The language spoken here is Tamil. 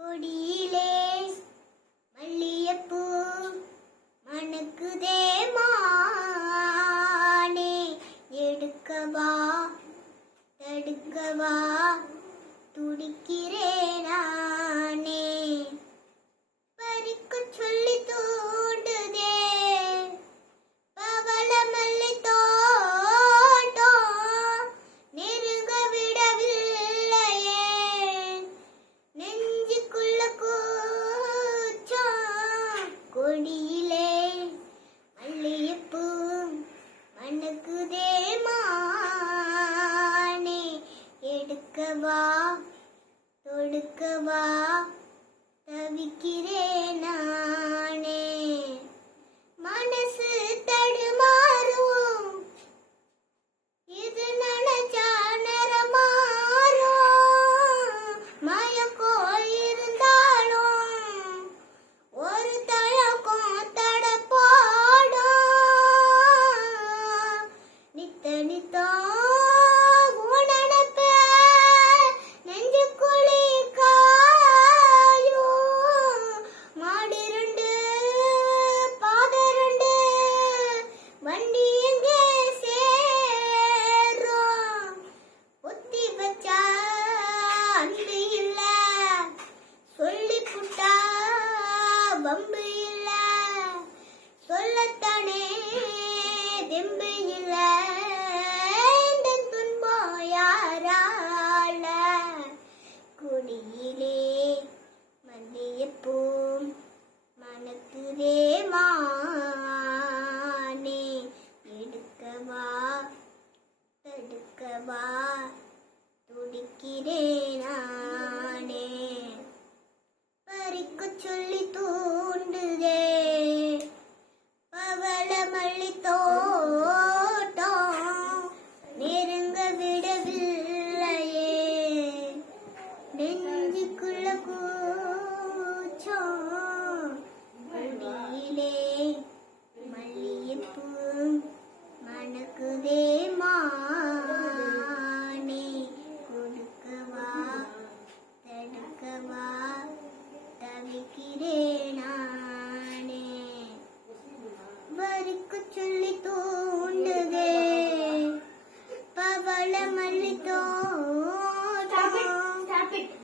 கொடியிலே மல்லியப்பூ மணக்குதே மானே, எடுக்கவா தடுக்கவா துடிக்கிறேன் நானே. பறிக்க சொல்லி தூண்டுதே பவள மல்லி தோட்டம், நெருங்க விடவில்லையே நெஞ்சுக்குள்ள கூச்சம். கொடியிலே மல்லியப்பூ மணக்குதே மானே, எடுக்கவா தொடுக்கவா தவிக்கிறேன் நானே. மனசு தடுமாறும், இது நினைச்சா நிறமாறும். மயக்கம் இருந்தாலும் ஒரு தயக்கம் தடப்பாடும். நித்த நித்தம் வம்பு இல்ல, சொல்லத்தானே தெம்பு இல்ல, இந்த துன்பம் யாரால. கொடியிலே மல்லியப்பூ மணக்குதே மானே, எடுக்கவா தடுக்கவா துடிக்கிறேன் நானே. பறிக்க சொல்லி